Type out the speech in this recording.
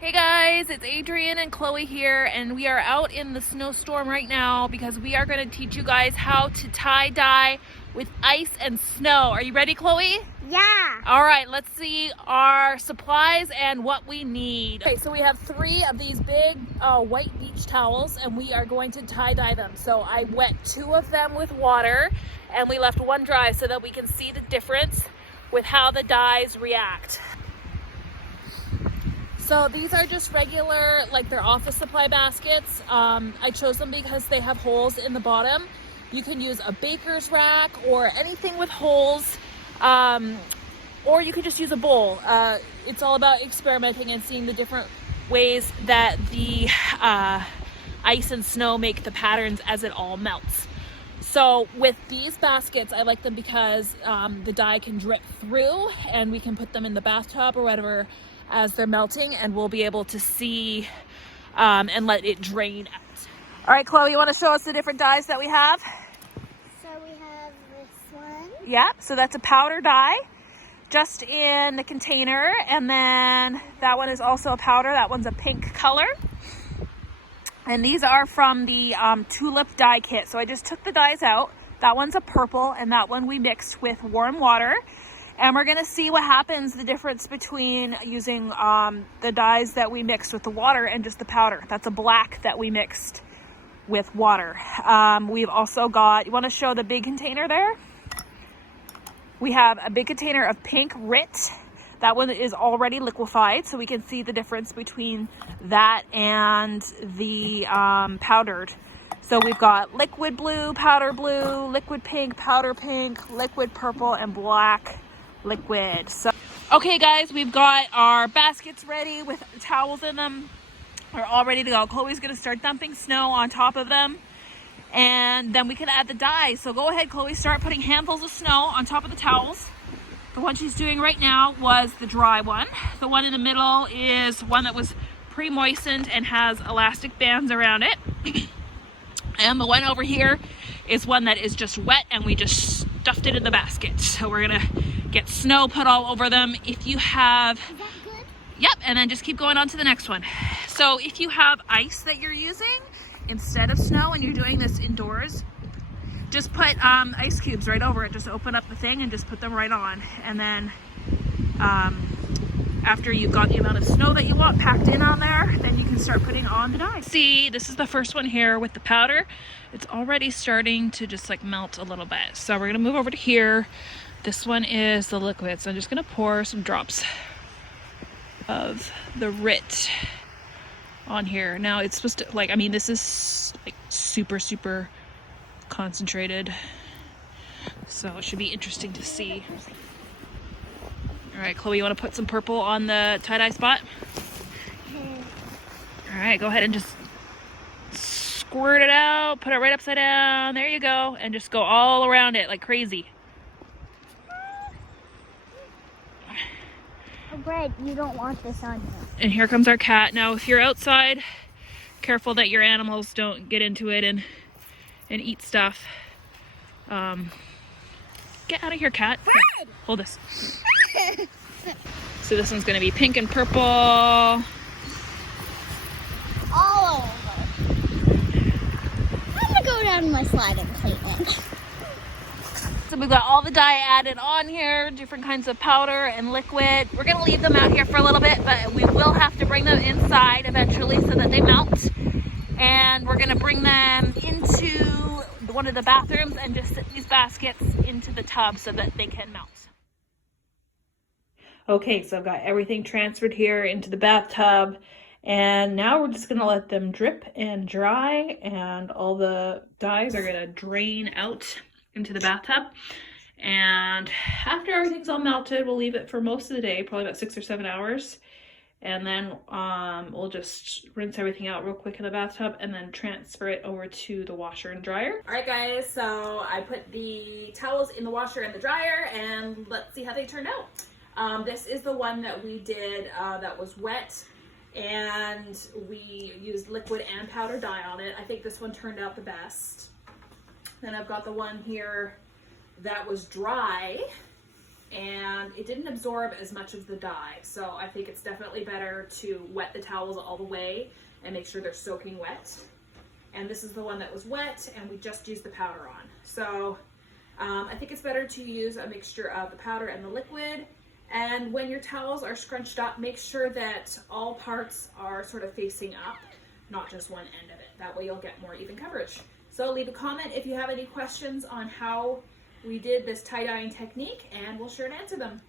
Hey guys, it's Adrian and Chloe here, and we are out in the snowstorm right now because we are going to teach you guys how to tie-dye with ice and snow. Are you ready, Chloe? Yeah. All right, let's see our supplies and what we need. Okay, so we have 3 of these big white beach towels, and we are going to tie-dye them. So I wet 2 of them with water, and we left 1 dry so that we can see the difference with how the dyes react. So these are just regular, like they're office supply baskets. I chose them because they have holes in the bottom. You can use a baker's rack or anything with holes, or you could just use a bowl. It's all about experimenting and seeing the different ways that the ice and snow make the patterns as it all melts. So with these baskets, I like them because the dye can drip through, and we can put them in the bathtub or whatever as they're melting, and we'll be able to see and let it drain out. All right, Chloe, you want to show us the different dyes that we have? So we have this one. Yeah, so that's a powder dye just in the container, and then that one is also a powder. That one's a pink color. And these are from the tulip dye kit. So I just took the dyes out. That one's a purple, and that one we mixed with warm water. And we're gonna see what happens, the difference between using the dyes that we mixed with the water and just the powder. That's a black that we mixed with water. We've also got, you wanna show the big container there? We have a big container of pink RIT. That one is already liquefied, so we can see the difference between that and the powdered. So we've got liquid blue, powder blue, liquid pink, powder pink, liquid purple, and black liquid. So okay guys, we've got our baskets ready with towels in them. We're all ready to go. Chloe's gonna start dumping snow on top of them, and then we can add the dye. So go ahead, Chloe, start putting handfuls of snow on top of the towels. The one she's doing right now was the dry one. The one in the middle is one that was pre-moistened and has elastic bands around it. And the one over here is one that is just wet, and we just stuffed it in the basket. So we're gonna get snow put all over them. If you have, Is that good? yep, and then just keep going on to the next one. So if you have ice that you're using instead of snow and you're doing this indoors, just put ice cubes right over it. Just open up the thing and just put them right on. And then after you've got the amount of snow that you want packed in on there, then you can start putting on the dye. See, this is the first one here with the powder. It's already starting to just like melt a little bit. So we're gonna move over to here. This one is the liquid. So I'm just gonna pour some drops of the RIT on here. Now it's supposed to, like, I mean, this is like super concentrated. So it should be interesting to see. All right, Chloe, you want to put some purple on the tie-dye spot? All right, go ahead and just squirt it out, put it right upside down. There you go. And just go all around it like crazy. Oh, Greg, you don't want this on you. And here comes our cat. Now, if you're outside, careful that your animals don't get into it and eat stuff. Get out of here, cat. Fred! Hold this. So this one's gonna be pink and purple. All over. I'm gonna go down my slide and clean it. So we've got all the dye added on here, different kinds of powder and liquid. We're gonna leave them out here for a little bit, but we will have to bring them inside eventually so that they melt. And we're gonna bring them into one of the bathrooms and just sit these baskets into the tub so that they can melt. Okay, so I've got everything transferred here into the bathtub, and now we're just gonna let them drip and dry, and all the dyes are gonna drain out into the bathtub. And after everything's all melted, we'll leave it for most of the day, probably about 6 or 7 hours. And then we'll just rinse everything out real quick in the bathtub and then transfer it over to the washer and dryer. All right, guys, so I put the towels in the washer and the dryer, and let's see how they turned out. This is the one that we did that was wet, and we used liquid and powder dye on it. I think this one turned out the best. Then I've got the one here that was dry, and it didn't absorb as much of the dye. So I think it's definitely better to wet the towels all the way and make sure they're soaking wet. And this is the one that was wet, and we just used the powder on. So I think it's better to use a mixture of the powder and the liquid. And when your towels are scrunched up, make sure that all parts are sort of facing up, not just one end of it. That way you'll get more even coverage. So leave a comment if you have any questions on how we did this tie-dyeing technique, and we'll sure to answer them.